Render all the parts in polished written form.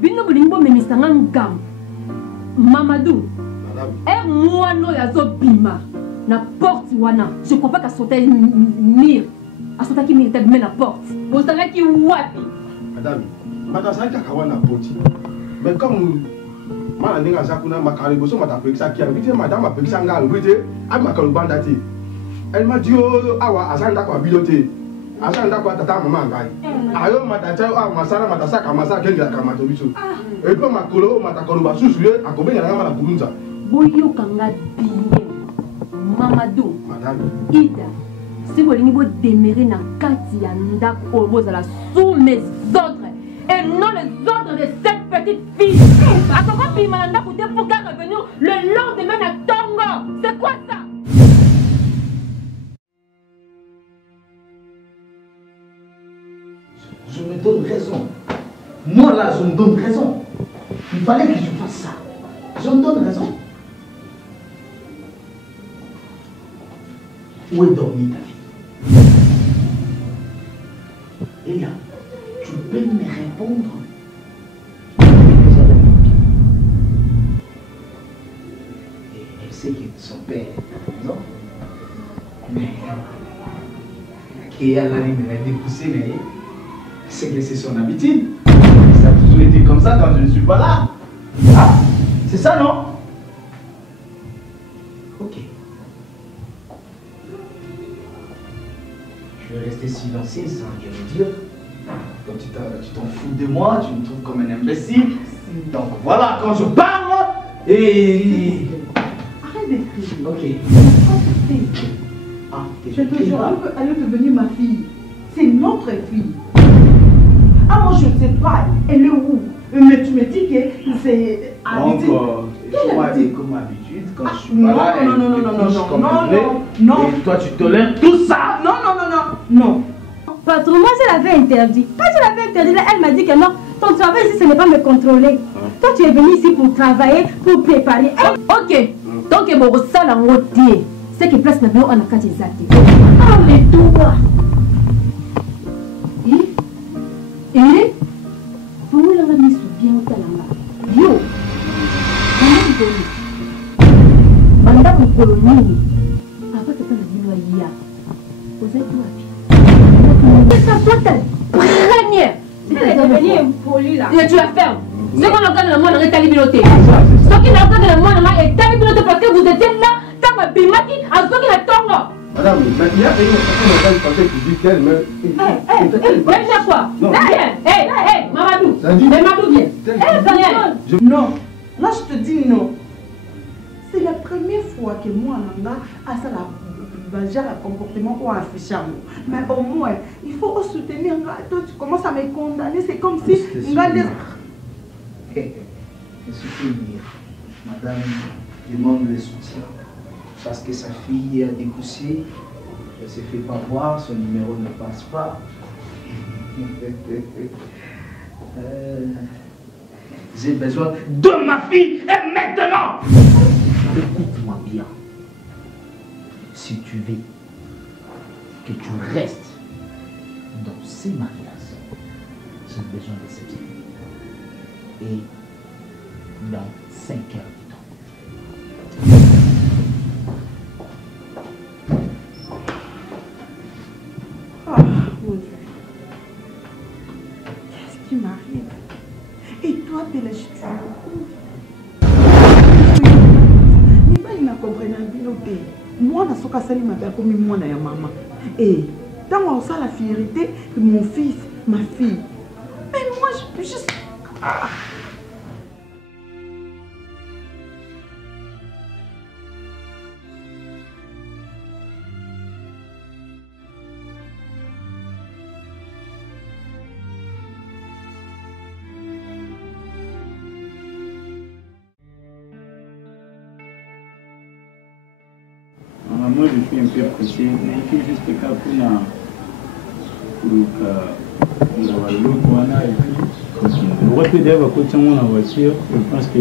bino bolingo memisanga ngam Mamadou moi no yazo bima na porte wana je crois pas qu'à sauter mire à sauter qui mire tellement la porte vous savez qui wapi madame ça qui a kawana porte mais comme ma ndinga zakuna makari boso mata pekisa qui a vite madame a pekisa nga ngwete a makalu bandati elle m'a dit oh awa azanda kwa bilote azanda kwa tata mama ngai ayo matacha a masala matasaka masaka kenga kama to biso et puis makolo matakolo basusu akobenga nga mala bulunza boyo kanga bien Mamadou madame Ida si vous voulez demeurer dans kati ya ndako vous allez sous mes ordres et non les ordres de cette petite fille à comment puis malanda pour revenir le lendemain à Tongo c'est quoi ça? Je me donne raison. Moi là, je me donne raison. Il fallait que je fasse ça. Je me donne raison. Où est dormie ta fille? Elia, tu peux me répondre? Et elle sait que son père est à la maison. Mais et elle a dépoussé, mais c'est que c'est son habitude. Ça a toujours été comme ça quand je ne suis pas là. Ah, c'est ça, non? Ok. Je vais rester silencieux sans rien me dire. Donc tu t'en fous de moi, tu me trouves comme un imbécile. Donc voilà, quand je parle, et... Arrête d'écrire. Ok. Ah, je te jure, elle est devenue ma fille. C'est notre fille. Ah, moi je ne sais pas, elle est où? Mais tu me dis que c'est habitude. Donc, moi, c'est comme habitude, quand je suis pas là, non. Et toi, tu tolères tout ça? Non. Patron, moi je l'avais interdit. Quand je l'avais interdit, elle m'a dit que non, ton travail ici ce n'est pas me contrôler. Toi tu es venu ici pour travailler, pour préparer. Ok, donc il me ça la moitié. C'est que place n'a pas on a qu'à t'exacter. Ah, les doigts. Et pour moi, on a mis sous bien au talanga. Yo, Madame Colonie, avant de te faire la vous êtes où? C'est ta faute première. Elle est devenue impolie là. Et tu la fermes. Ce qu'on entend dans le monde, on est talibiloté. Ce qui entend dans le monde, on est talibiloté parce que vous étiez là, quand ma bimaki, à ce qui est tongo. Madame, il y a une personne qui dit qu'elle me... Viens quoi? Hé, Mamadou. Mamadou, viens. Non, là je te dis non. C'est la première fois que moi, Nanga, a ça la genre de comportement ou affichant. Mais au moins, il faut soutenir. Toi, tu commences à me condamner. C'est comme si... Je soutiens. Madame demande le soutien. Parce que sa fille a découché, elle ne se fait pas voir, son numéro ne passe pas. J'ai besoin de ma fille et maintenant. Écoute-moi bien. Si tu veux que tu restes dans ces mariages, j'ai besoin de cette fille. Et dans 5 heures du temps. Ah, mon Dieu. Qu'est-ce qui m'arrive? Et toi, Pélage, tu es où? Mais pas, il n'a compris la vie. Moi, je suis cassé, ma père, comme moi, ma maman. Et dans mon sang, la fierté de mon fils, ma fille. Mais moi, je peux juste. Ah. Moi je suis un peu pressé, mais il faut juste qu'à pour le retour à côté de la voiture, je pense que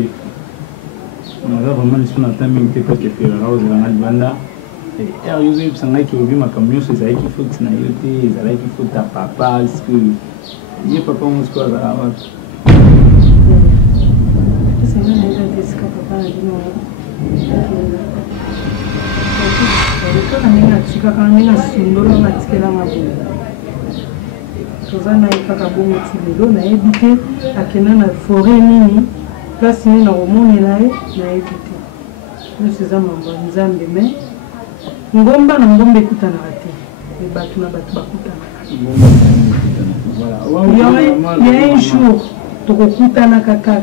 on a vraiment le son à timing parce que fait la rose dans la banda. Et arrivé pour s'en aller qui oublie ma camion, c'est ça qu'il faut que tu n'ailles pas, c'est ça qu'il faut ta papa, parce que il n'y a pas comme on se croise à la c'est même déjà des papa a dit non. Quand on a chica quand on a sundolo na tikela mabu. Tozana ikaka bongo tibelo na ebité akena na forêt nini place ni na omonela na ebité. Nous c'est ça mambo nzambe mais ngomba na ngombe kutana rate. Les bateaux na bateau bakutana. Voilà. Il y a un jour tokokutana kakaka.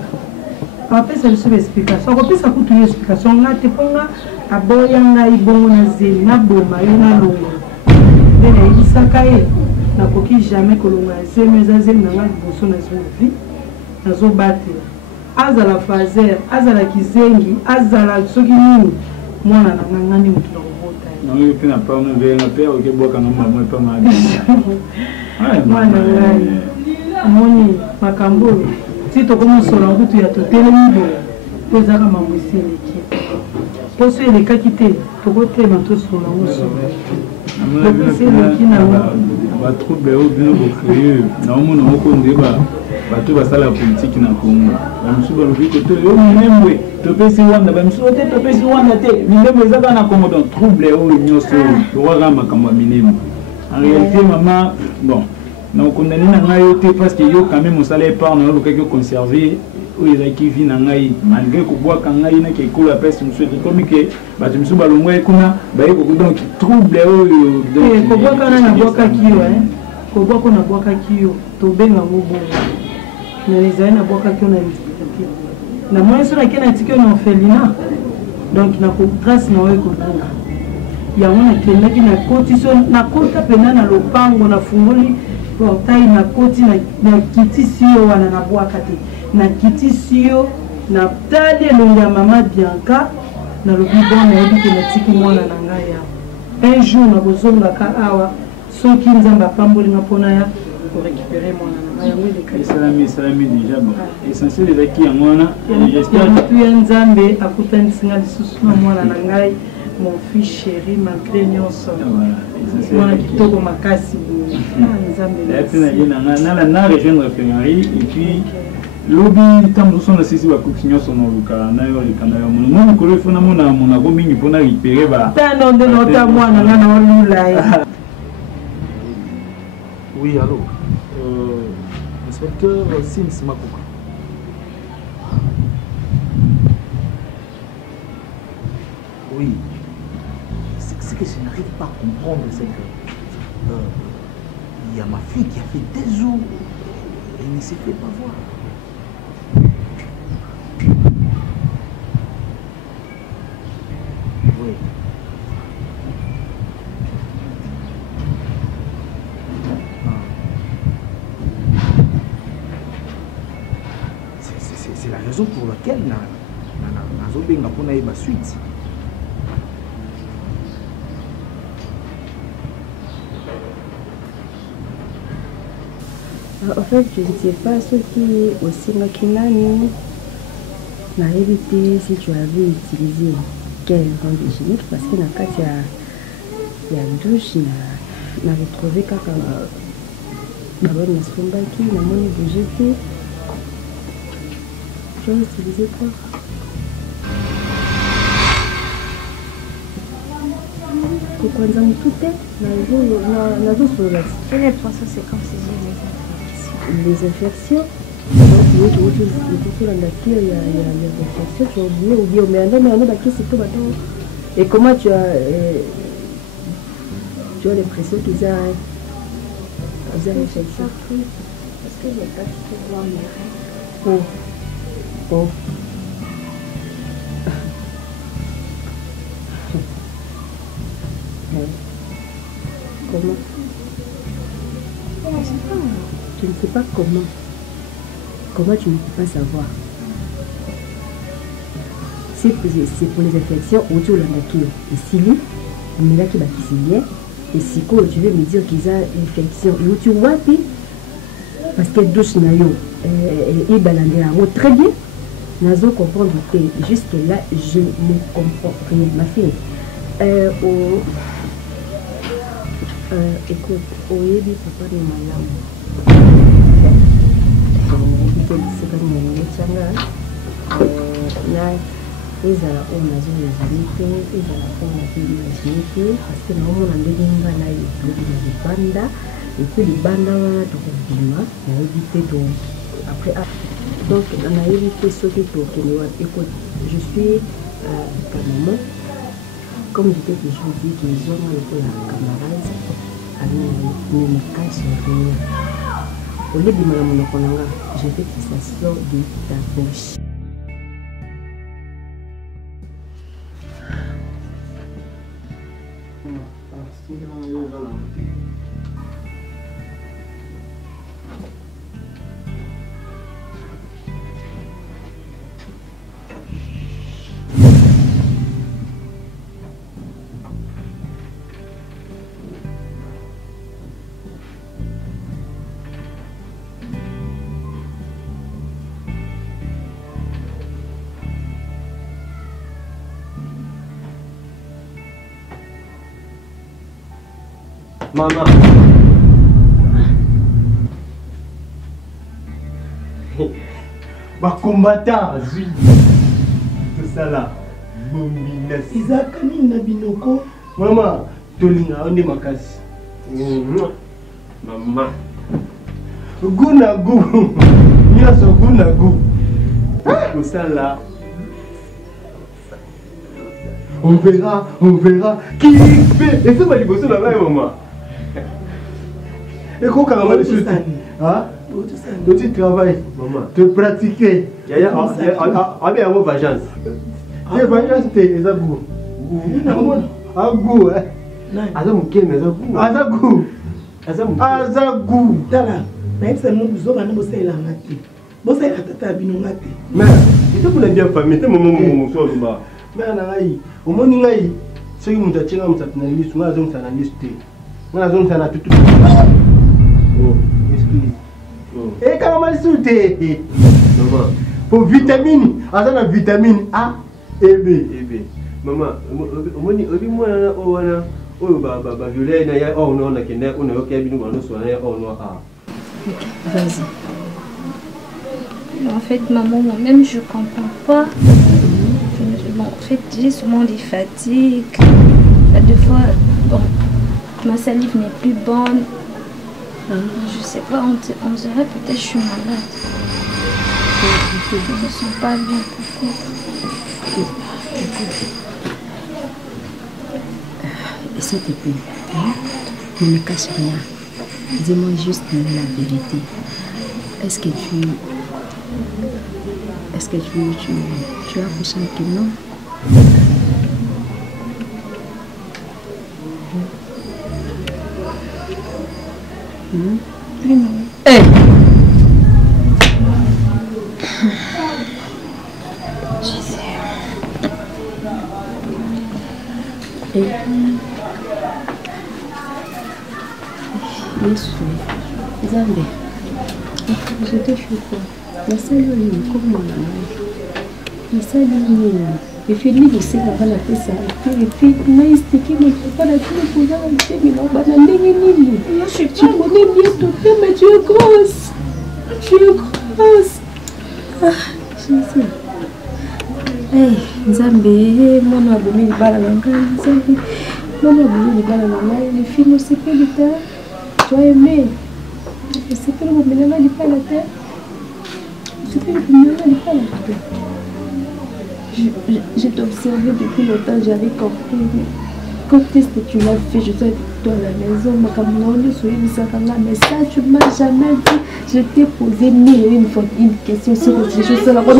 Après ça c'est l'explication. Après ça coûte une explication na te ponga aboya ngai bongo na zeli na boma yo na longo. Bena ibisaka ye na koki jamais kolonga zemi zazemi na ngai boso na zo vie na zo batela. Azala fazer, azala kizengi, azala soki nini mwana na ngani mutu na kobota. Non, il n'y a pas de père qui boit quand maman est pas mal. Mwana ngai moni makambo si to komo solo ngutu ya to telemibo to zaka mamwisi eleki. Poso eleka kite to kotema to solo ngusu. Va trouble au bien créer. Na omona moko ndeba bato basala politique na Congo. Ba msuba lobi ko to yo memwe to pesi wanda ba msuba te to pesi wanda te. Mindemo ezaka na Congo donc trouble au nyoso to waka makambo minemo. En réalité maman bon na okondani na ngai te parce que yo quand même on salaire par na loka que conserver ou ezaki vi na ngai malgré ko bwa ngai na ke ko la peste monsieur comme que bato msuba longwa kuna ba yeko donc trouble au donc ko bwa kana na bwa kiyo ko bwa ko na bwa kiyo to benga ngobo na les na bwa kiyo na explicatif na moi sur la kena tikyo na orphelinat donc na ko trace na we ko bonga ya wana kendaki na cotisation na kota pena na lopango na fungoli portail na koti na kiti sio wana na bwaka te na kiti sio na tali elonga mama Bianca na lobi bon na yebi ke na tiki mwana na ngai ya un jour na bozonga ka awa soki nzamba pamboli na pona ya pour récupérer mwana na ngai yango ele salami déjà bon essentiel ezaki yango wana j'espère que ya nzambe akutanisanga lisusu na mwana na ngai mon fils chéri malgré nyonso voilà kitoko makasi nzambe na rejoindre Ferrari et puis lobi tambo sona sisi ba kukinyo sono luka na yo likana yo mon ko refona mona mona go mingi pona récupérer ba tano de nota mwana na olula oui allô inspecteur Sims Makuka. Oui. Ce que je n'arrive pas à comprendre, c'est que il y a ma fille qui a fait des jours et ne se fait pas voir. Oui. C'est la raison pour laquelle nazobenga mpona yeba suite. En fait, je ne sais pas ce qui aussi maquinani n'a évité si tu avais utilisé quel rang hygiénique parce que dans le cas il y a douche, il a retrouvé quand d'abord il y a Sombaki, il y a mon BGT. Je vais utiliser quoi? Pourquoi nous avons tout fait? Quel est le processus les infections? Donc, il y a des infections, tu as oublié, ou bien, et comment tu as l'impression qu'ils ont une infection? Parce que j'ai pas pu voir mes règles. Oh. Comment? Je ne sais pas comment. Comment tu ne peux pas savoir? C'est pour les infections autour de la nature. Et si lui, on est là qui va qui bien. Et si quoi tu veux me dire qu'ils ont une infection, et où tu vois, puis, parce que douche nayo, et balandé très bien. Nazo comprendre que jusque là, je ne comprends rien. Ma fille, écoute, oui, papa de madame. C'est comme ezala oyo nazoimagine te ezala oyo nazoimagine te parce que naomona ndenge nga na ezobi na libanda epuis libanda wana tokobima nayebi te donc après donc nayebi te soki tokende wapi je suis ta maman comme je t'ai toujours dit que ezonga lokola camarade ne me cache rien au lieu de bima na monoko na nga je veux que ça sort de ta bouche. Maman. Combattant, tout ça là. Izakani na binoko. Maman, tolinga onde makasi. Maman. Guna gu. Nyaso guna gu. Tout ça là. On verra. Qui fait? Et ça va libosser là-bas, maman. Et quoi quand on dit hein? Tu travailles, maman. Tu pratiques. Il y a un mot vacances. Les vacances, c'est Azagou. Azagou, hein? Azagou. Azagou. Tala, mais c'est mon besoin de bosser la matin. Bosser la tata à binongate. Mais, il faut que bien famille, c'est mon soir. Mais, au moins, il y a ceux qui m'ont attiré dans cette liste, moi, j'ai une liste. Moi, j'ai une liste. Oh, excuse. Et quand on m'a dit, pour vitamine, la vitamine A et B. Maman, moi, vas-y. En fait, maman, moi-même, je comprends pas. Bon, en fait, j'ai souvent des fatigues. Des fois, bon, ma salive n'est plus bonne. Je sais pas, on dirait peut-être que je suis malade. Je ne me sens pas bien, peut-être. Et s'il te plaît, ne me cache rien. Dis-moi juste la vérité. Est-ce que tu as accouché avec un homme? Oui, non. Hey! Je sais. Et... Zambé, je te suis pas. La salle comment on a salle et puis lui aussi la va la faire ça et puis il expliqué mais pas la télé pour voir un petit mais non bah tu connais bien ton père mais tu es grosse ah je sais hey Zambé mon abomi le bala nanga Zambé mon abomi le bala nanga les films aussi pas de terre tu as aimé c'est que le moment là il pas la terre c'est que le moment là il pas la terre. Je t'ai observé depuis longtemps, j'avais compris. Quand est-ce que tu l'as fait? Je suis avec toi à la maison, mais ça, tu ne m'as jamais dit. Je t'ai posé mille et une fois une question sur ces choses. Tu l'as fait!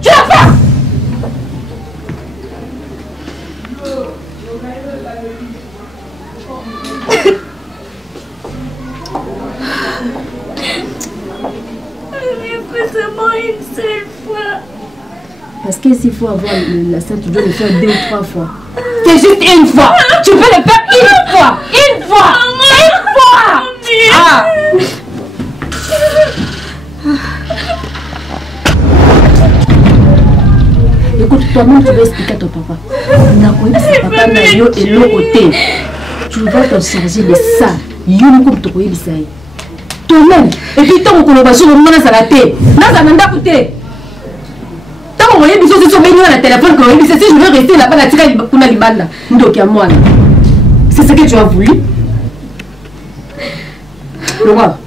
Tu l'as fait! Fais-moi une seule fois. Parce que s'il faut avoir la salle, tu dois le faire 2 ou 3 fois. C'est juste une fois. Tu peux le faire une fois. Une fois. Une fois. Ah. Écoute, toi-même, tu vas expliquer à ton papa. Papa n'a yo et l'autre côté. Tu vas te charger de ça. Yo, comme tu connais ça. Toi-même. Et puis, tant qu'on va sur le monde, ça va te. Non, ça m'a coûté. Vous voyez, vous êtes sur le le téléphone que si je veux rester là-bas, c'est ce que tu as voulu. Le roi.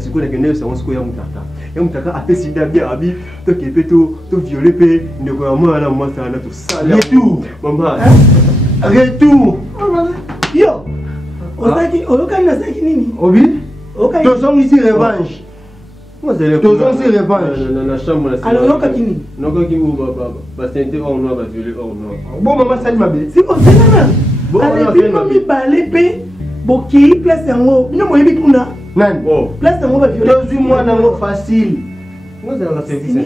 C'est quoi la gueule, c'est ce qu'on a moutaka. Et moutaka a fait si bien abi, toi qui es tout violé, ne quoi moi là, moi ça a tout ça. Retour, maman. Retour. Yo, Osaki, Oloka na saki nini? Obi? Oka. Tu sens ici revanche. Moi c'est le. Tu sens ici revanche. Dans chambre là. Alors Oloka kini? Non quand qui vous va sentir on va violer on non. Bon maman ça m'a bien. Si on sait là. Bon allez puis mi balé pe, boki place yango. Bino moyebi kuna. Nan. Oh. Place yango va violer. 2 mois nango facile. Moi c'est la service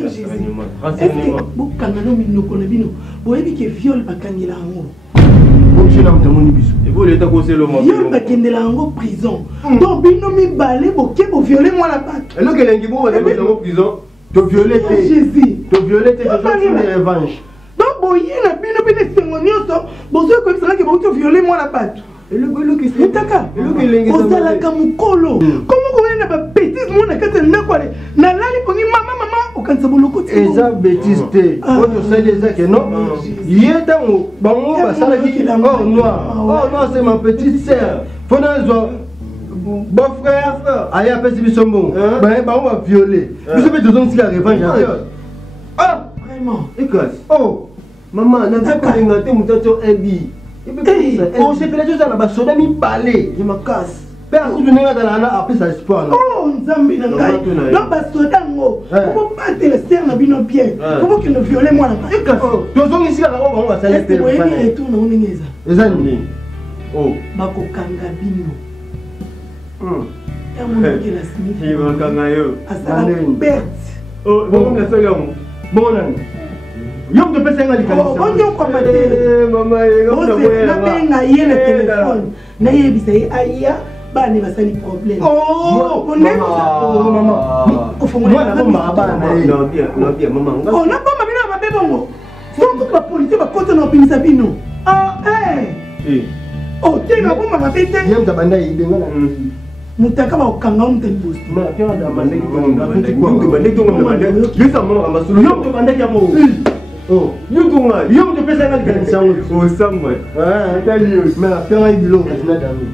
renseignement. Bo kangano mi no kona bino. Boyebi ke viol bakangela yango. Et vous l'état conseil le monde. Viol bakendela yango prison. Donc bino mi balé boki bo violer moi la patte. Et là que l'engibo va aller en prison. Tu violer tes. Jésus. Tu violer tes revanche. Donc boye na bino bino sengonioso, bozo ko bisala ke bo tu violer moi la patte. Et le que c'est Mutaka. Osala kamukolo. Comment ko na ba bêtise mo na kata na kwale. Na lali pongi mama okanza boloko ti. Eza bêtise te. Ko to sait déjà que non. Yeta mo bango basala ki oh noir c'est ma petite sœur. Fona zo bon frère aya pesi bisombo. Ba on va violer. Vous savez deux hommes qui la revanche. Ah vraiment. Écoute. Oh maman na pas ingate mutato ebi. On s'est fait les choses à la base, on a mis balai. Je me casse. Père, vous venez à la après ça espoir. Oh, Nzambi Nangai. Non, parce que Dango, comment pas te laisser un habit non bien. Comment qu'il ne violait moi là-bas. Et tu as ici à la robe, on va salir. Est-ce que vous avez retourné au Nénéza? Les amis. Oh. Bako Kanga Bino. Et mon oncle la Smith. Il va Kangayo. Asala Bert. Oh, bon, la seule homme. Bon, nan. Yom de pesa ngali kanisa. Oh, on kwa mate. Mama, na benga yele téléphone. Na yebisa ye aya ba ne basali problème. Oh, maman. Au fond moi na bomba ba na ye. Non bien maman. Oh, na bomba bino ba bebongo. Sonko ba police ba kote na opimisa bino. Ah, oh, tenga bomba ba bete. Yem ta banda yi denga na. Mutaka ba okanga muteli boss. Ma pia da banda ki banda. Bisa mama amasulu. Yom to banda ki amo. Oh, yom to pesa ngali kanisa. Oh, samwe. Tell you. Mais pia yi bilo kasina dami.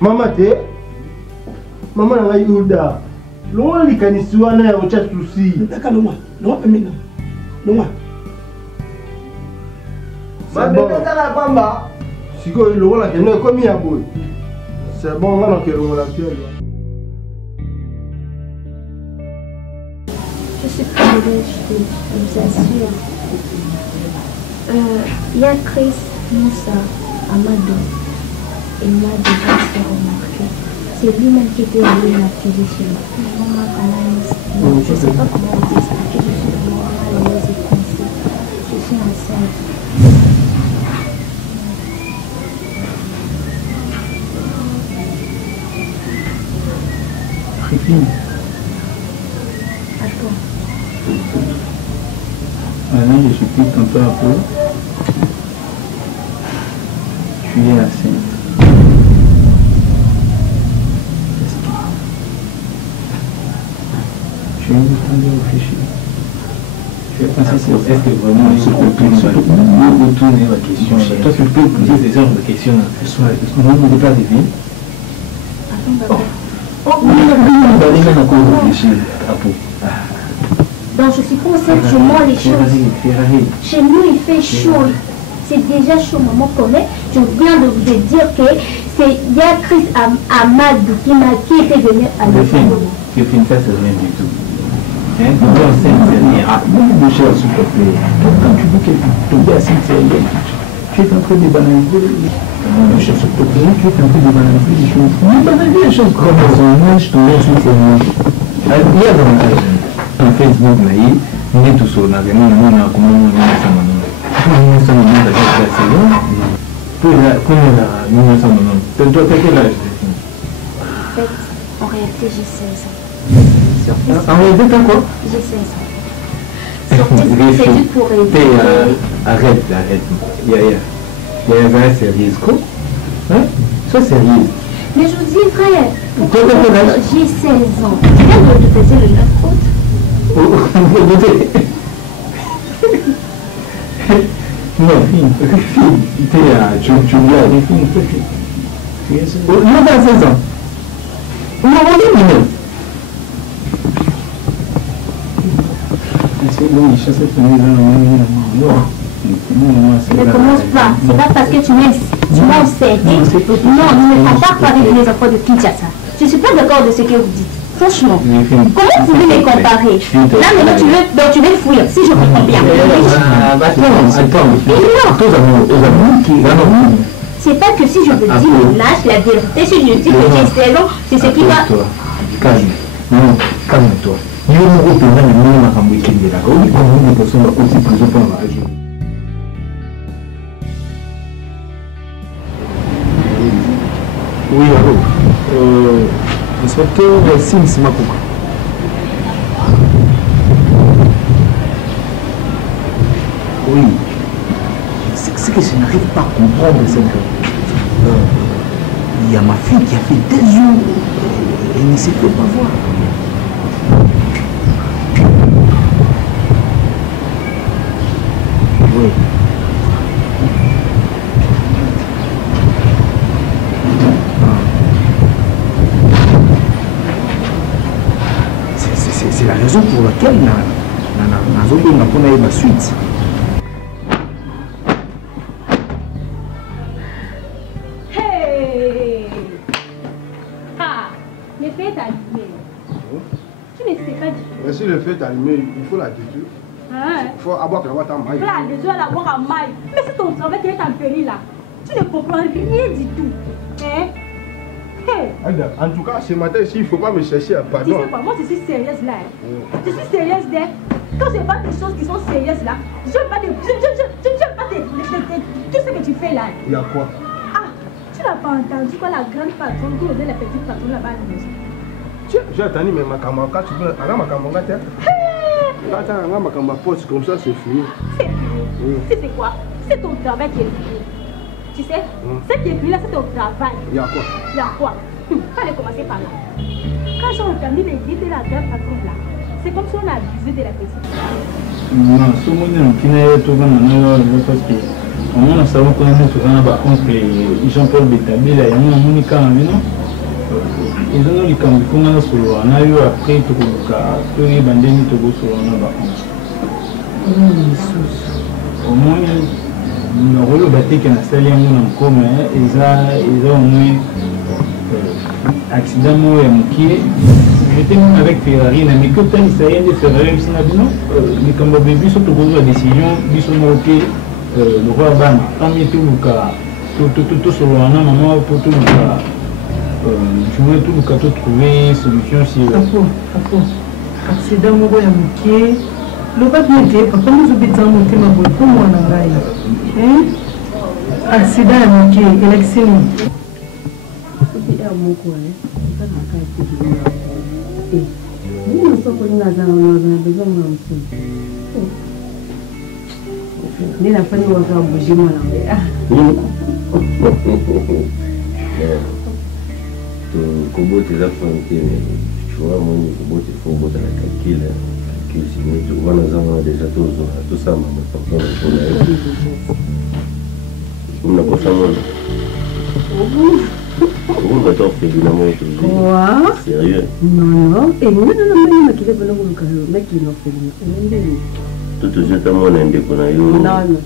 Mama te. Mama na ngai uda. Longa li kanisa wana ya ocha susi. Mutaka longa. Longa pemina. Longa. Ma bebe ta pamba. Siko longa la keno komi ya boy. C'est bon, on va en faire la pierre. Je suis privilégiée, je vous assure. Il y a Chris Moussa Amadou. Il m'a déjà fait remarquer. C'est lui-même qui était allé m'accuser chez moi. Je ne sais pas comment vous expliquer. Je suis vraiment à l'aise et coincée. Je suis enceinte. Attends. Maintenant, je suis plus ton peu à peu. Tu es enceinte. Tu as eu le temps de réfléchir. Tu as pensé est-ce que vraiment il faut retourner la question. Toi, tu peux poser des genres de questions. Moi, je ne vais pas rêver. Donc je suis consciente chez moi les choses. Chez nous il fait chaud. C'est déjà chaud, maman connaît. Je viens de vous dire que c'est Chris Amadou qui était venu à la fin. Tu fais ça, c'est rien du tout. Hein? C'est rien. Beaucoup de choses, s'il te plaît. Quand tu dis que tu es assez sérieux, tu es en train de banaliser les choses. Tu es en train de banaliser les choses. Banaliser les choses comme ça. Je te laisse une série. Il y a dans Facebook, il y a tout ça. Il y a comment en réalité, j'ai 16 ans. En réalité, t'as quoi? J'ai 16 ans. C'est juste pour aider. Arrête. Il y a un vrai sérieux, quoi. Hein? Sois sérieuse. Mais je vous dis, frère, j'ai 16 ans. Je viens de passer le 9 août. Non, fille, tu blagues. Non, pas 16 ans. Non, on est mineur. Ne commence pas. C'est pas parce que tu m'as obsédé. Non, ne me compare pas avec les enfants de Kinshasa. Je ne suis pas d'accord de ce que vous dites. Franchement, comment vous pouvez les comparer? Là, maintenant, tu veux fuir, si je comprends bien. C'est pas que si je veux dire lâche la vérité, si je dis que j'ai 16 ans, c'est ce qui va... Calme-toi. Oui, allô. Inspecteur Sims Makuka. Oui. C'est que je n'arrive pas à comprendre, c'est que il y a ma fille qui a fait 2 jours et ne s'est fait pas voir. Oui. C'est la raison pour laquelle on a eu ma suite. Hey! Ah! Le feu est allumé. Tu ne sais pas du tout. Mais si le feu est allumé, il faut la détruire. Hein? Il faut avoir qu'à ta maille. Là, les gens la voir en maille. Mais c'est ton travail qui est en péril là. Tu ne comprends rien du tout. Hein? Hey! En tout cas, ce matin ici, il ne faut pas me chercher à pardon. Tu sais quoi, moi je suis sérieuse là. Je suis sérieuse là. Quand je parle des choses qui sont sérieuses là, je n'aime pas tout ce que tu fais là. Il y a quoi? Ah, tu n'as pas entendu quoi la grande patronne, qu'on est la petite patronne là-bas à la maison. J'ai attendu, mais ma camarade, tu peux aller à ma camarade. Attends, ma camarade, comme ça, c'est fini. C'est fini. Oui. C'est quoi? C'est ton travail qui est fini. Tu sais, ce qui est fini là, c'est ton travail. Il y a quoi? Il y a quoi? Fallait commencer par là. Quand j'ai entendu les guides de la grande patronne là, c'est comme si on a abusé de la petite. Non, ce monde qui n'est pas parce que on a savon qu'on a tout un oncle Jean-Paul Bétabé là, il y a un Monica Amino. Ils ont eu quand on a solo, on a eu après tout le cas, tout les bandits tout le solo on a pas. Au moins le rôle batté qu'on a salé en commun, ils ont au moins accident moi et j'étais même avec Ferrari, mais que tant il s'agit de Ferrari, mais comme on a vu surtout la décision, ils sont moqués le roi Ban, tant mieux tout le cas, tout sur un maman pour tout le cas. Tu veux tout le cas trouver solution si. Accident moi et moqué. Le papier, papa nous obéit à monter ma boîte pour moi en rail. Accident à moqué, élection. Ni la famille va faire bouger moi là. Comment tu l'as fait? Tu vois, moi, comment tu fais pour la calcul? Tu vois, nous avons déjà tout ça, on n'a pas ça. On va t'en faire une quoi? Sérieux? Non. Et moi, non, qui est bon au cas, mec, il n'en fait rien. Tout ce temps, on a indépendant. Non.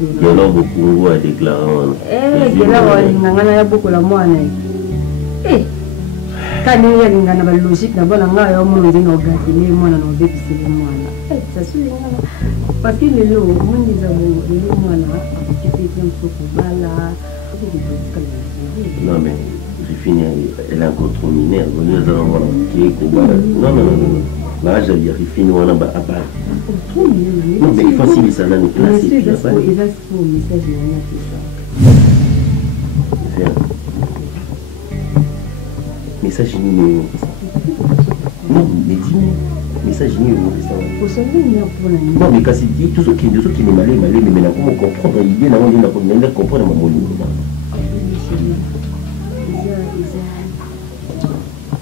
Il y en a beaucoup à déclarer. Il y a beaucoup la moine. Quand il y a une logique, d'abord, on a un moment où on a gâté, moi, on a vécu ces mois-là. Ça suit. Parce que les lots, moi, les amours, les mois-là, tu peux dire un peu pour là. Non, mais j'ai fini, elle a encore trop miné. Nous allons voir non. Là, j'ai fini, on a pas. Non, mais il faut aussi ça dans les classes. Il va se faire un message. Message numéro. Non, mais dis-moi. message ni au ça. Non mais quand c'est tout ce qui me malé mais maintenant comment comprendre l'idée là on est là comprendre ma moline.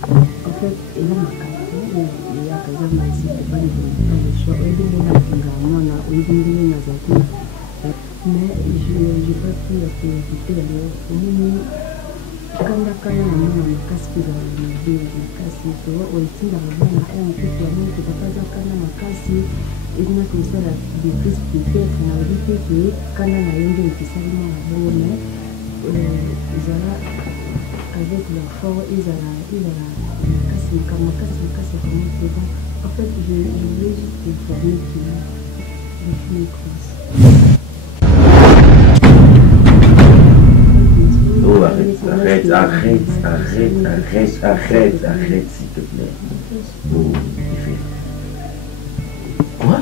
En fait, il y a ma carte, il y a par exemple ici pas le choix, il y a mais je pas pu la priorité d'ailleurs. Quand la carrière n'a pas de casque dans le milieu de casse, tu vois, on tient dans le monde, on peut clamer que tu n'as pas de carrière dans casse, et on a comme ça la bêtise peut-être, on a dit que quand on a eu des saliments à bon, mais ils ont avec leur fort, ils ont la casse, comme comment c'est bon. En fait, je voulais juste informer que je suis une classe. Oh, arrête, s'il te plaît. Oh, Fifi. Quoi?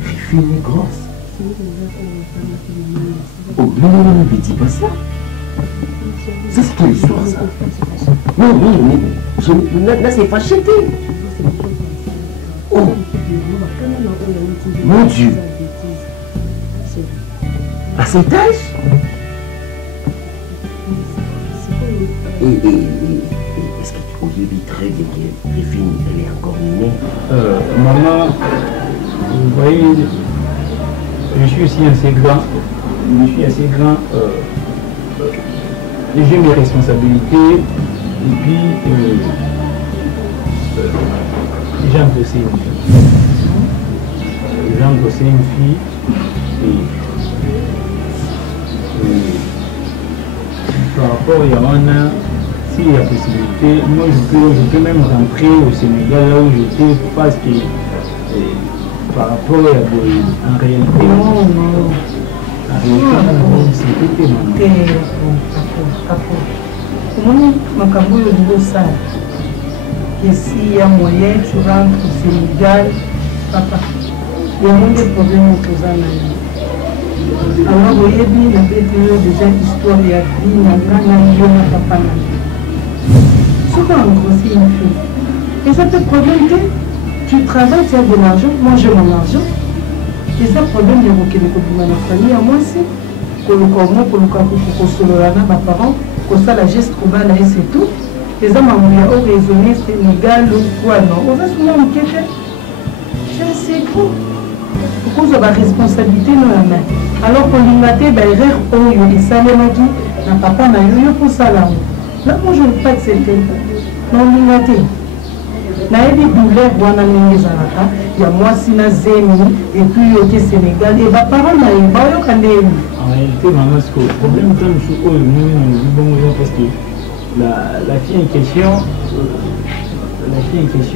Fifi est grosse. Oh, non, mais dis pas ça. Ça, c'est quelle histoire, ça? Non, là, c'est fâché. Oh, mon Dieu. À cet âge? Est-ce que tu oublies très bien que Griffine, elle est encore minée? Maman, vous voyez, je suis aussi assez grand. J'ai mes responsabilités et puis j'ai embrassé une fille. Par rapport à Yamana, s'il y a possibilité, moi je peux même rentrer au Sénégal là où j'étais parce que par rapport à en réalité. Non. Comment Makambo est ça? Que s'il y a moyen, tu rentres au Sénégal, papa. Il y a moins de problèmes aux années. Alors, vous voyez bien, il y a déjà l'histoire de la vie, il y a papa. Souvent, c'est une fille. Et ça te problème que tu travailles, tu as de l'argent, moi j'ai mon argent. Et ça problème, il y a la famille, à moi aussi. Pour le corps, pour le cas, pour mes parents, pour ça, la geste qu'on va là, et c'est tout. Les hommes ont raisonné, c'est légal ou quoi, non. On va souvent me quitter. Je sais trop. Pourquoi vous avez la responsabilité dans la main? Alors qu'on lui maté, il y a des salaires qui n'a pas eu pour ça là. Là, moi, je ne veux pas accepter. Non, lui maté. Il y a des douleurs, il y a moi, Zémi, et puis au Sénégal, et ma parole n'a pas eu quand même. En réalité, maman, ce problème, parce que la fille en question,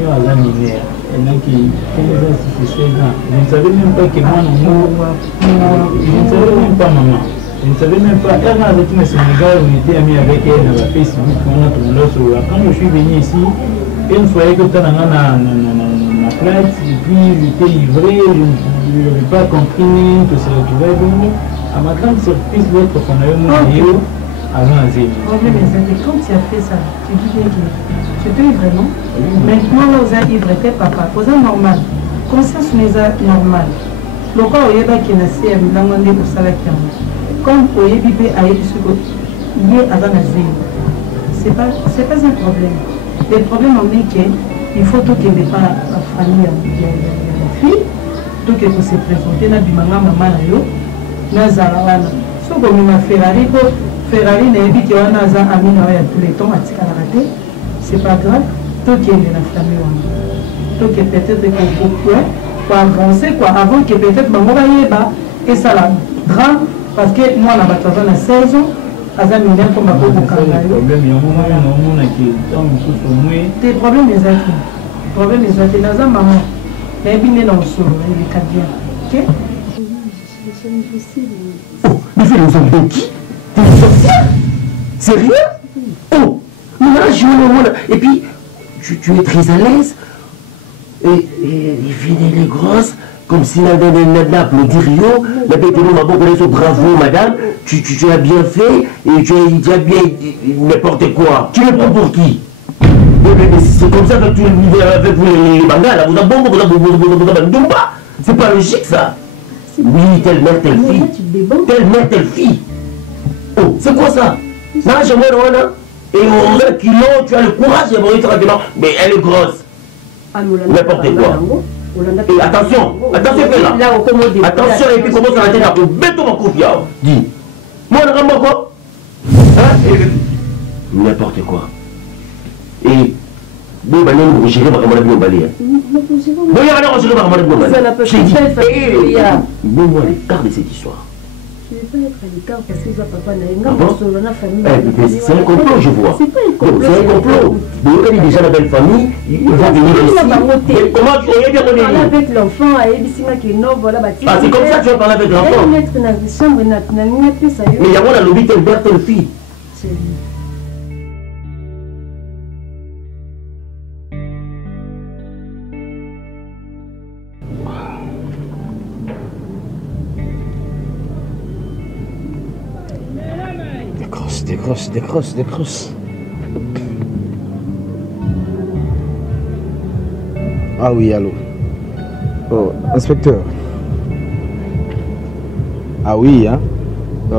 a la minère. Elle a qui 15 ans, 16 ans. Je ne savais même pas que moi, je ne savais même pas, maman. Je ne savais même pas. Elle m'a avec moi au Sénégal, on était amis avec elle, on a Facebook, on a tourné sur là. Quand je suis venu ici, une fois que tu as ma plate, et puis j'étais ivré, je n'avais pas compris que ça devait venir. À ma grande surprise, l'autre qu'on avait mon vidéo avant un zéro. Quand tu as fait ça, tu dis bien que tu étais ivre, non? Maintenant, nous avons ivre, papa, c'est normal. Conscience n'est normal. Le corps est là qui est assez amusant, pour ça, comme au Yébibé a été lié avant un zéro. Ce n'est pas un problème. Le problème en est qu'il faut tout qu'il n'y ait pas la famille de la fille, tout qu'il faut se présenter, na bimanga maman na zarawana. Si on a Ferrari n'a dit qu'il y a un ami tous les temps, c'est pas grave, tout qu'il y ait la famille. Tout qu'il peut-être qu'on peut pour avancer, quoi, avant que peut-être maman va y aller, et ça la grave, parce que moi, on a 16 ans. Tes problèmes les autres, maman. Mais bien dans le sol, il est bien. Ok? Oh, mais c'est les enfants de qui? T'es une sorcière? Sérieux? Oh, et puis, tu es très à l'aise. Et elle est grosse. Comme si la n'a applaudi Rio, la bête m'a beaucoup bravo madame, tu as bien fait et tu as bien n'importe quoi. Tu le prends pour qui? c'est comme ça avec vous les Bangala. Vous avez Ndumba. C'est pas logique ça. Oui, telle mère, telle fille. Telle mère, telle fille. Oh, c'est quoi ça? Non, j'aimerais et on a kilo, tu as le courage de mourir tranquillement. Mais elle est grosse. N'importe quoi. Et attention, fais là. Attention, et puis commence à la tête à vous. Bête mon confiance. Dis. Moi, on a vraiment quoi? N'importe quoi. Et. Bon, bah non, vous gérez vraiment la vie au balai. Bon, il y a rien à gérer vraiment la vie au balai. Bon, moi, l'écart de cette histoire. Je ne vais pas être à l'écart parce que ça papa n'a famille. C'est un complot, je vois. C'est pas un complot. C'est un complot. Vous avez déjà la belle famille, ils vont venir ici. Comment tu es bien parler avec l'enfant, ah, c'est comme ça que tu vas parler avec l'enfant. Mais il y a moi la lobby, telle mère, telle fille. C'est lui. Décroche. Ah oui, allô. Oh, inspecteur. Ah oui, hein. Il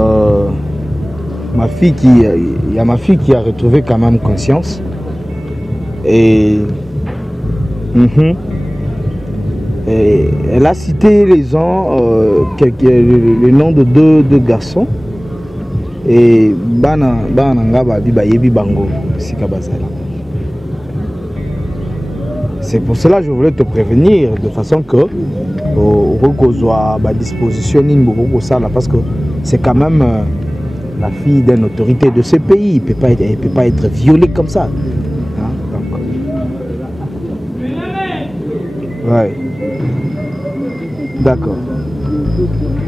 y a ma fille qui a retrouvé quand même conscience. Et elle a cité les gens, le nom de deux garçons. Et c'est pour cela que je voulais te prévenir de façon que à disposition parce que c'est quand même la fille d'une autorité de ce pays. Elle ne peut pas être violée comme ça. Hein? Donc, ouais. D'accord.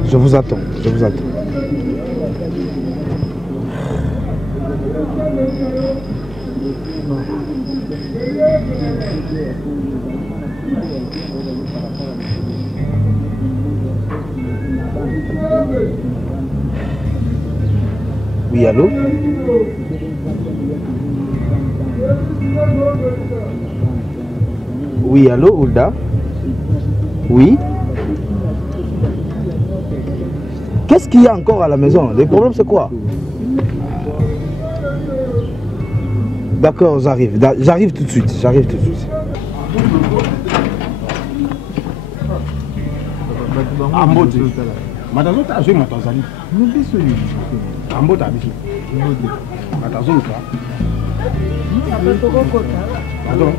Je vous attends. Oui, allô? Oui, allô, Oulda? Oui? Qu'est-ce qu'il y a encore à la maison? Les problèmes, c'est quoi? D'accord, j'arrive tout de suite. Matazo ta joué Matazali. Nous bisous. Ambo ta bisou. Matazo ou quoi? Pardon.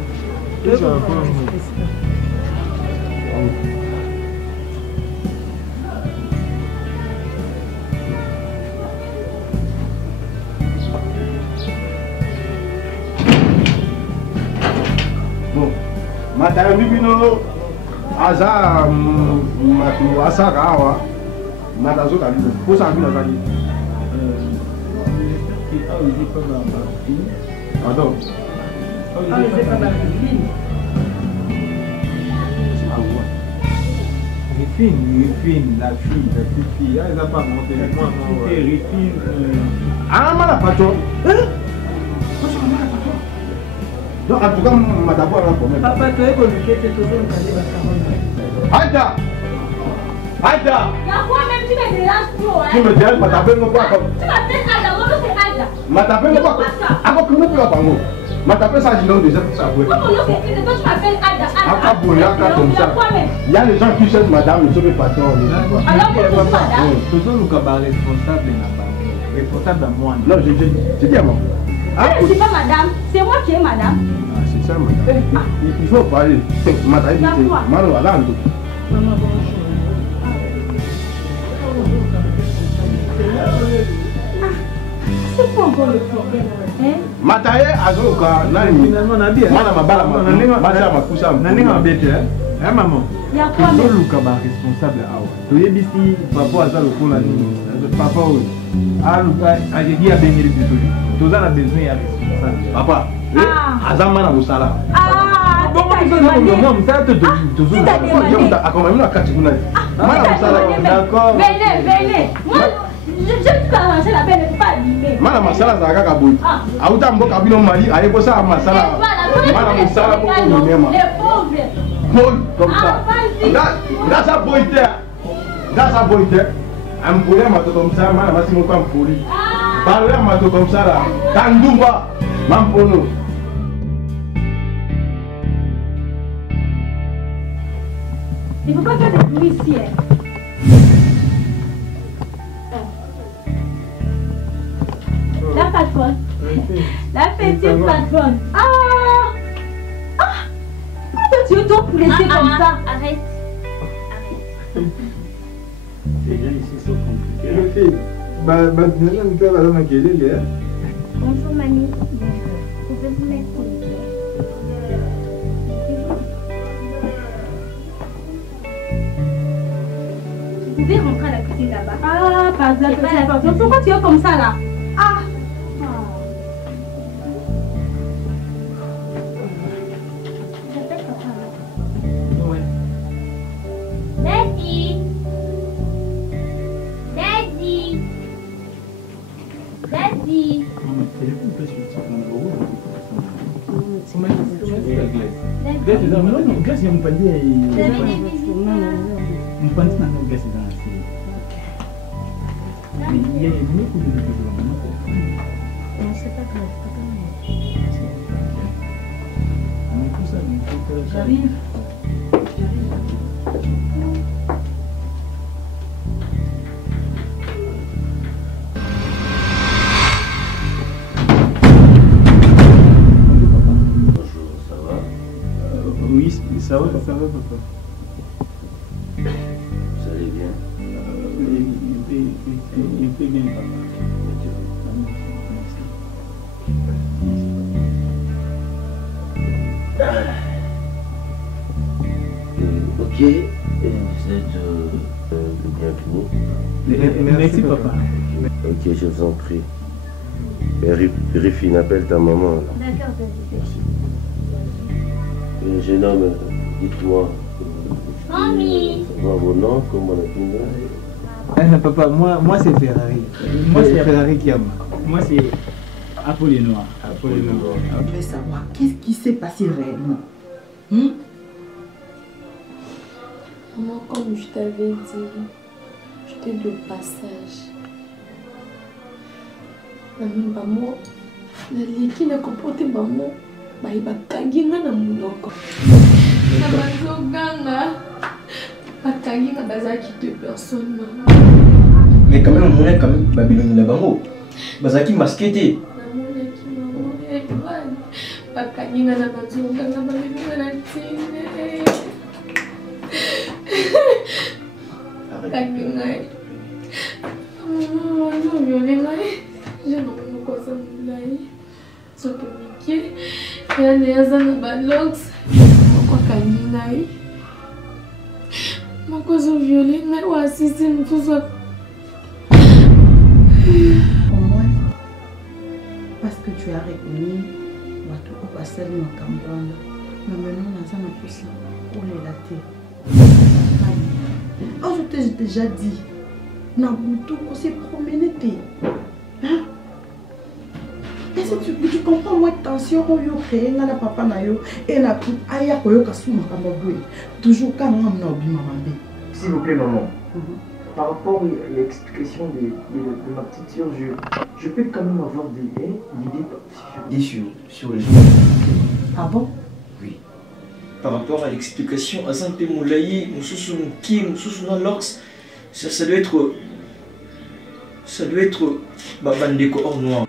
Bon, Matayo Mibino, Aza Matu Asarawa. Matazo ta bisou. Pour ça, nous avons dit. Pardon. Rifine, la petite fille, elle n'a pas monté. Rifine. Ah, ma la patron. Donc, en tout cas, ma d'abord un problème. Papa, tu es connu que tu es toujours en train de Aïda! Aïda! Il y a quoi même, tu me déranges trop, hein? Tu me déranges, ma t'appelle non pas comme. Tu m'appelles Aïda, moi c'est Aïda. Ma t'appelle non pas comme. Avant que nous ne pas comme. Ma t'appelle ça, je l'ai déjà tout ça. Comment nous c'est qui? Toi tu m'appelles Aïda, Aïda. Comme ça. Il y a les gens qui cherchent madame, ils sont les patrons. Alors pourquoi madame? Toujours nous sommes responsables responsable à moi. Non, je dis à moi. Je ne suis pas madame, c'est moi qui est madame. Ah, c'est ça, madame. Il faut parler. Madame, Mano, Alando. Maman, bonjour. C'est quoi encore le problème? Mataye azoka nani mana mabala mabala makusa nani ngabete maman il y a quoi même luka ba responsable awa to yebisi papa aza lokola nini papa oyo aluka ajedia bengeli biso toza na besoin ya responsable papa azama na musala bon moi musala to akoma mina kati kuna mana musala d'accord venez moi peux arranger la belle, ne pas abîmer. Mana masala za kaka boy. Auta mboka bino mali, allez pour ça masala. Mana masala pour nous les pauvres. Boy comme ça. Là ça boy terre. Là ça boy terre. Un poulet mato comme ça, mana masi mon comme pourri. Parler mato comme ça là. Tandumba, mampono. Il ne faut pas faire de bruit ici. La patronne. La petite patronne. Ah! Pourquoi tu es donc pressée comme ça? Arrête. Les gens ici sont compliqués. Bonjour mamie. Pouvez-vous mettre pour les pieds? Vous pouvez rentrer à la cuisine là-bas. Ah, pas de la patronne. Pourquoi tu es comme ça là? Ah! J'appelle papa. Ouais. Daddy. Daddy. Daddy. Non, glace, il n'y a pas dit. Vous avez des visites là? On pense que la glace est dans la série. Mais il y a beaucoup de choses. Non, c'est pas grave. J'arrive. Oui, ça va, papa. Vous allez bien? Il fait bien, papa. Ok, et vous êtes le bienvenu. Merci, papa. Ok, je vous en prie. Riffine, appelle ta maman. D'accord, Merci. Et jeune homme, dites-moi. Mamie. Savoir vos noms, comment on a Papa, moi c'est Ferrari. Moi c'est Ferrari qui aime. Moi c'est Apollo Noir. Je veux savoir qu'est-ce qui s'est passé réellement. Maman, comme je t'avais dit, j'étais de passage. Maman, qui n'a comporté maman, il va gagner na monoko. Na bazoganga, va gagner na bazaki deux personnes. Mais quand même, on est quand même Babylone na bango. Bazaki masqué. Bakanyinga na bazoganga babinga na tine. Bakanyinga. Maman, violenga. Je n'ai pas de mulai. Soponique. Il y a des gens balox. Bakanyinga. Maman, je violenga ou assiste tout ça. Au moins, parce que tu as reconnu watu opasali makambana. Mais maintenant, on a ça pour ça. On est là. Oh, je t'ai déjà dit. Nabuto, on s'est promené. Hein? Est-ce que tu comprends moi tension au yo créé na papa na yo et na tout aya ko yo kasuma kamabwe. Toujours quand on a obi mamambe. S'il vous plaît, maman. Par rapport à l'explication de ma petite sœur, je peux quand même avoir des idées sur les gens. Ah bon? Oui. Par rapport à l'explication, à Sainte Moulaye, Moussoussou Kim, Moussoussou Lox, ça doit être. Ça doit être. Bandeko hors noir.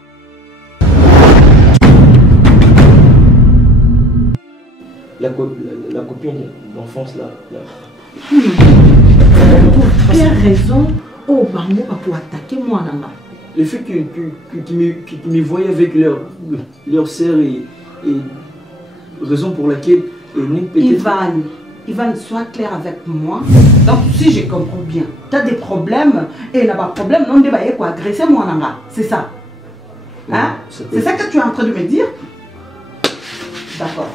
La copine d'enfance là. Pour quelle raison oh bango pour attaquer moi là? Le fait qu'ils me voyaient avec leur sœur et raison pour laquelle Ivan, sois clair avec moi. Donc si je comprends bien, tu as des problèmes et là-bas problème non débaillé quoi agresser moi là. C'est ça. Hein? C'est ça que tu es en train de me dire? D'accord.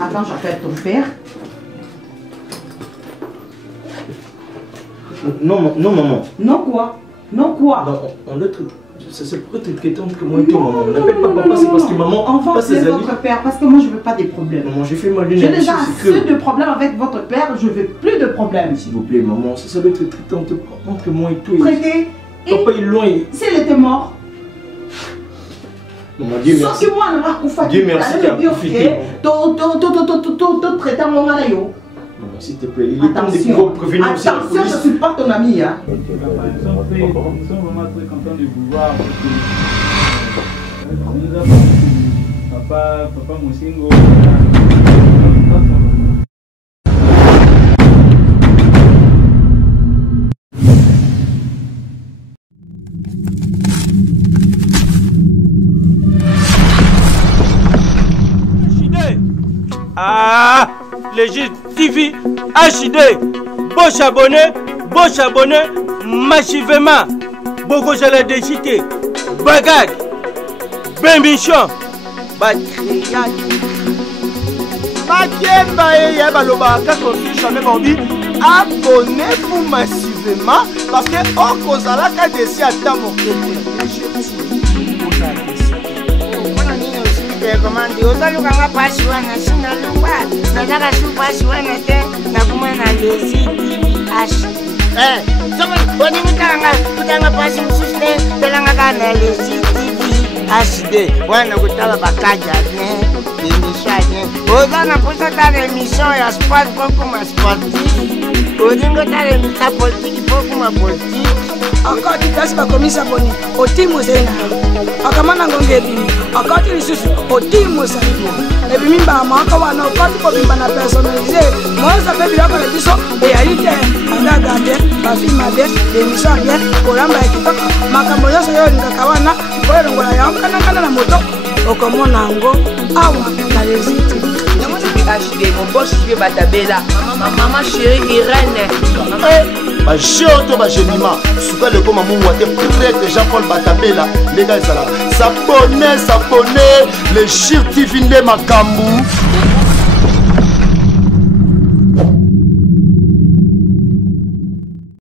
Attends, j'appelle ton père. Non, maman. Non quoi? Non quoi? Non, on le traite. C'est pour être traité entre moi et toi, maman. On n'appelle pas papa, c'est parce que maman. Enfant, c'est votre père, parce que moi je veux pas des problèmes. Maman, j'ai fait ma lunette. J'ai déjà assez de problèmes avec votre père, je veux plus de problèmes. S'il vous plaît, maman, ça doit être traité entre moi et toi. Traité? Papa est loin. S'il était mort. Maman, Dieu merci. Sauf que moi, on m'a fait. Dieu merci qui a profité. Traité mon malayo. Maman, s'il te plaît, il est temps de pouvoir prévenir aussi la police. Attention, je ne suis pas ton ami. Hein. Nous sommes vraiment très contents de vous voir. Nous avons Papa Moussingo. Ah, Légit TV HD. Bon abonné, massivement. Beaucoup de la décité. Bagad. Bémichon. Batriage. Makemba et Yabaloba, quand jamais vendu, abonnez-vous massivement parce que on cause à la cadence à ta commande osalukanga pasi wana sina lumba nataka su pasi wana te nakumana lezi TVH somo kutanga pasi mususu te telanga kana lezi TVHD wana kutala bakaja ne emission ne oza na posa tala émission ya sport pokuma sportif odingo tala émission politique pokuma politique encore du place bakomisa boni otimo zena akamana ngonge bini akati lisusu otimo salibo ebimi mbama akawana okati kobimba na personnalisé moza pe biloko na biso eyali te agaga bien bafilma bien émission bien kolamba ya kitoko makambo nyonso oyo olingaka wana koyelongola yango kanakana na moto okomona yango awa na lesite HD, mon boss chérie Batabella, maman chérie Irène. Ma géoto ma génima, souka le comme mon water prêtre Jean-Paul Batabella, les gars ça là. S'abonner, les Chir TV Makambu.